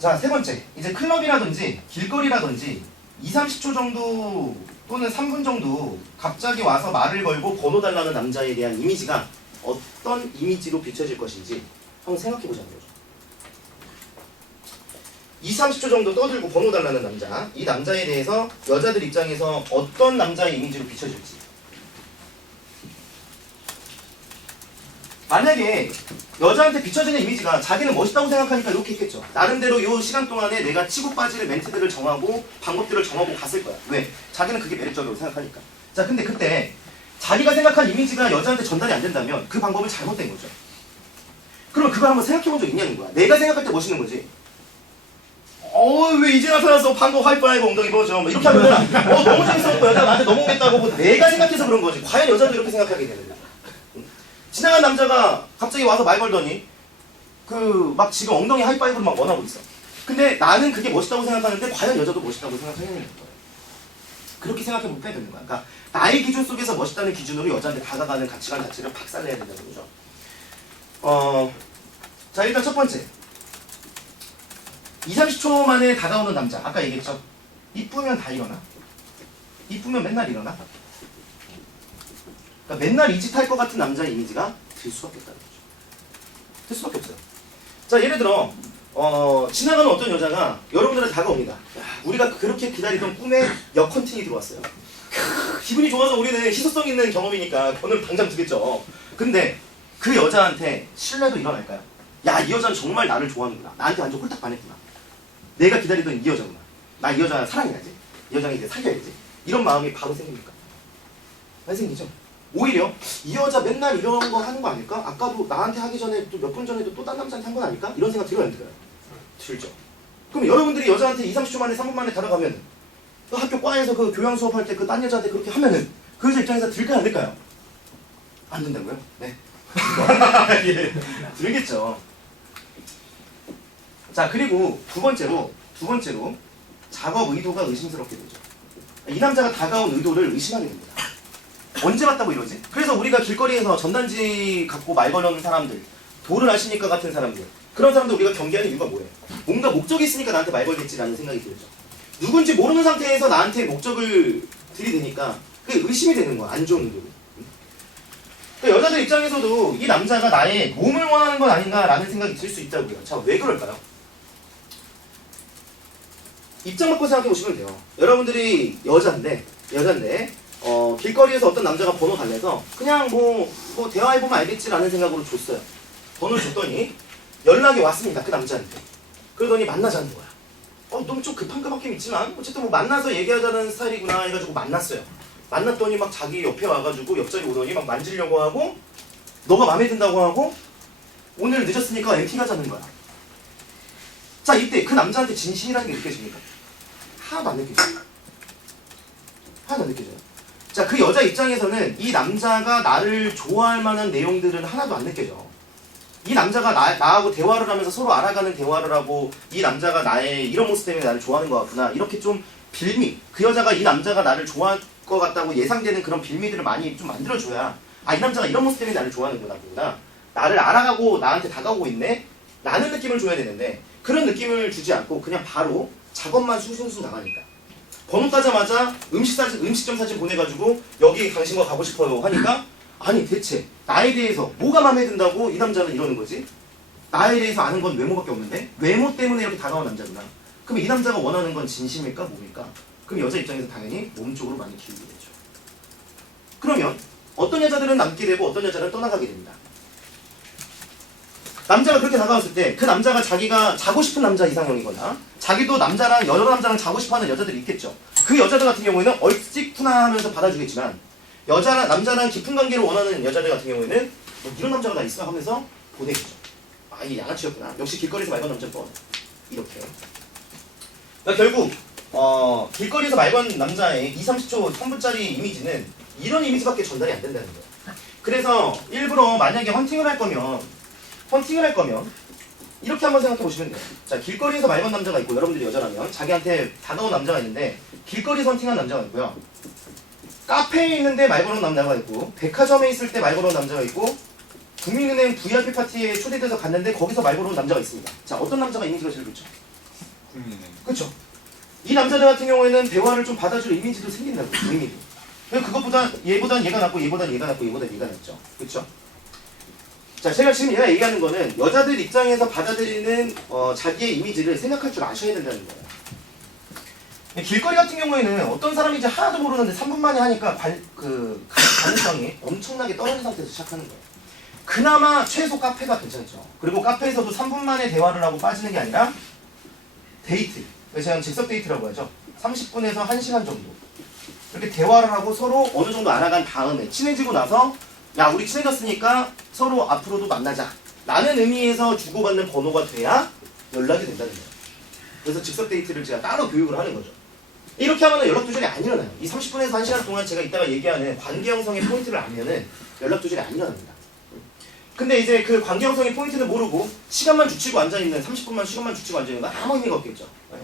자, 세 번째. 이제 클럽이라든지 길거리라든지 2, 30초 정도 또는 3분 정도 갑자기 와서 말을 걸고 번호 달라는 남자에 대한 이미지가 어떤 이미지로 비춰질 것인지 한번 생각해 보자는 거죠. 2, 30초 정도 떠들고 번호 달라는 남자. 이 남자에 대해서 여자들 입장에서 어떤 남자의 이미지로 비춰질지. 만약에 여자한테 비춰지는 이미지가 자기는 멋있다고 생각하니까 이렇게 했겠죠. 나름대로 이 시간 동안에 내가 치고 빠질 멘트들을 정하고 방법들을 정하고 갔을 거야. 왜? 자기는 그게 매력적이라고 생각하니까. 자, 근데 그때 자기가 생각한 이미지가 여자한테 전달이 안 된다면 그 방법은 잘못된 거죠. 그러면 그걸 한번 생각해 본 적 있냐는 거야. 내가 생각할 때 멋있는 거지. 왜 이제 나타나서 방금 하이파이브 엉덩이 보죠. 이렇게 하면 너무 재밌었고 여자가 나한테 넘어오겠다고 내가 생각해서 그런 거지. 과연 여자도 이렇게 생각하게 되는 거야. 지나간 남자가 갑자기 와서 말 걸더니 막 지금 엉덩이 하이파이브를 막 원하고 있어. 근데 나는 그게 멋있다고 생각하는데 과연 여자도 멋있다고 생각하냐는 거예요. 그렇게 생각해 보면 되는 거야. 그러니까 나의 기준 속에서 멋있다는 기준으로 여자한테 다가가는 가치관 자체를 박살내야 된다는 거죠. 자, 일단 첫 번째. 2, 30초 만에 다가오는 남자. 아까 얘기했죠. 이쁘면 다 일어나. 이쁘면 맨날 일어나. 그러니까 맨날 이 짓 할 것 같은 남자의 이미지가 들 수밖에 없다는 거죠. 들 수밖에 없어요. 자, 예를 들어 지나가는 어떤 여자가 여러분들한테 다가옵니다. 야, 우리가 그렇게 기다리던 꿈에 역컨팅이 들어왔어요. 기분이 좋아서 우리는 희소성 있는 경험이니까 오늘 당장 두겠죠. 근데 그 여자한테 신뢰도 일어날까요? 야, 이 여자는 정말 나를 좋아하는구나. 나한테 완전 홀딱 반했구나. 내가 기다리던 이 여자구나. 나 이 여자 사랑해야지. 이 여자는 이제 사귀어야지. 이런 마음이 바로 생깁니까? 안 생기죠? 오히려 이 여자 맨날 이런 거 하는 거 아닐까? 아까도 나한테 하기 전에 또 몇 분 전에도 또 딴 남자한테 한 건 아닐까? 이런 생각 들어요, 안 들어요? 들죠. 그럼 여러분들이 여자한테 2, 30초 만에 3분 만에 다가가면 그 학교 과에서 그 교양 수업할 때 그 딴 여자한테 그렇게 하면은 그 여자 입장에서 들까요, 안 들까요? 안 된다고요? 네. 예, 들겠죠. 자, 그리고 두 번째로 작업 의도가 의심스럽게 되죠. 이 남자가 다가온 의도를 의심하게 됩니다. 언제 봤다고 이러지? 그래서 우리가 길거리에서 전단지 갖고 말 거는 사람들, 도를 아시니까 같은 사람들, 그런 사람들 우리가 경계하는 이유가 뭐예요? 뭔가 목적이 있으니까 나한테 말 걸겠지라는 생각이 들죠. 누군지 모르는 상태에서 나한테 목적을 들이대니까 그게 의심이 되는 거야. 안 좋은 의도로. 그러니까 여자들 입장에서도 이 남자가 나의 몸을 원하는 건 아닌가라는 생각이 들 수 있다고요. 자, 왜 그럴까요? 입장 바꿔 생각해 보시면 돼요. 여러분들이 여잔데 길거리에서 어떤 남자가 번호 달래서 그냥 뭐 대화해보면 알겠지라는 생각으로 줬어요. 번호를 줬더니 연락이 왔습니다. 그 남자한테. 그러더니 만나자는 거야. 너무 좀 급한 까맣긴 있지만 어쨌든 뭐 만나서 얘기하자는 스타일이구나 해가지고 만났어요. 만났더니 막 자기 옆에 와가지고 옆자리 오더니 막 만지려고 하고 너가 마음에 든다고 하고 오늘 늦었으니까 MT 가자는 거야. 자, 이때 그 남자한테 진심이라는 게 느껴집니까? 하나도 안 느껴져요. 하나도 안 느껴져요. 자, 그 여자 입장에서는 이 남자가 나를 좋아할 만한 내용들은 하나도 안 느껴져. 이 남자가 나하고 대화를 하면서 서로 알아가는 대화를 하고 이 남자가 나의 이런 모습 때문에 나를 좋아하는 것 같구나. 이렇게 좀 빌미, 그 여자가 이 남자가 나를 좋아할 것 같다고 예상되는 그런 빌미들을 많이 좀 만들어줘야 이 남자가 이런 모습 때문에 나를 좋아하는구나. 나를 알아가고 나한테 다가오고 있네? 라는 느낌을 줘야 되는데 그런 느낌을 주지 않고 그냥 바로 작업만 숭숭숭 나가니까 번호 따자마자 음식점 사진 보내가지고 여기 당신과 가고 싶어요 하니까 아니 대체 나에 대해서 뭐가 마음에 든다고 이 남자는 이러는 거지? 나에 대해서 아는 건 외모밖에 없는데 외모 때문에 이렇게 다가온 남자구나. 그럼 이 남자가 원하는 건 진심일까 뭡니까? 그럼 여자 입장에서 당연히 몸 쪽으로 많이 기울게 되죠. 그러면 어떤 여자들은 남게 되고 어떤 여자는 떠나가게 됩니다. 남자가 그렇게 다가왔을 때 그 남자가 자기가 자고 싶은 남자 이상형이거나 자기도 여러 남자랑 자고 싶어하는 여자들이 있겠죠. 그 여자들 같은 경우에는 얼찍구나 하면서 받아주겠지만 남자랑 깊은 관계를 원하는 여자들 같은 경우에는 이런 남자가 다 있어 하면서 보내겠죠. 이 양아치였구나. 역시 길거리에서 말 건 남자는 뻔. 이렇게. 그러니까 결국 길거리에서 말 건 남자의 2, 30초 3분짜리 이미지는 이런 이미지밖에 전달이 안 된다는 거예요. 그래서 일부러 만약에 헌팅을 할 거면 이렇게 한번 생각해 보시면 돼요. 자, 길거리에서 말 건 남자가 있고 여러분들이 여자라면 자기한테 다가온 남자가 있는데 길거리에서 헌팅한 남자가 있고요. 카페에 있는데 말 거는 남자가 있고 백화점에 있을 때 말 거는 남자가 있고 국민은행 VIP 파티에 초대돼서 갔는데 거기서 말 거는 남자가 있습니다. 자, 어떤 남자가 이미지가 제일 좋죠? 국민의. 그렇죠. 이 남자들 같은 경우에는 대화를 좀 받아줄 이미지도 생긴다고. 의미도. 그것보다 얘보단 얘가 낫고 얘보단 얘가 낫고 얘보단 얘가 낫죠. 그렇죠? 자, 제가 지금 얘가 얘기하는 거는 여자들 입장에서 받아들이는 자기의 이미지를 생각할 줄 아셔야 된다는 거예요. 길거리 같은 경우에는 어떤 사람인지 하나도 모르는데 3분 만에 하니까 가능성이 엄청나게 떨어진 상태에서 시작하는 거예요. 그나마 최소 카페가 괜찮죠. 그리고 카페에서도 3분 만에 대화를 하고 빠지는 게 아니라 데이트. 제가 즉석 데이트라고 하죠. 30분에서 1시간 정도. 이렇게 대화를 하고 서로 어느 정도 알아간 다음에 친해지고 나서 야, 우리 친해졌으니까 서로 앞으로도 만나자 라는 의미에서 주고받는 번호가 돼야 연락이 된다는 거예요. 그래서 즉석 데이트를 제가 따로 교육을 하는 거죠. 이렇게 하면 연락 두절이 안 일어나요. 이 30분에서 1시간 동안 제가 이따가 얘기하는 관계 형성의 포인트를 알면은 연락 두절이 안 일어납니다. 근데 이제 그 관계 형성의 포인트는 모르고 시간만 주치고 앉아있는 30분만 시간만 주치고 앉아있는 건 아무 의미가 없겠죠. 네.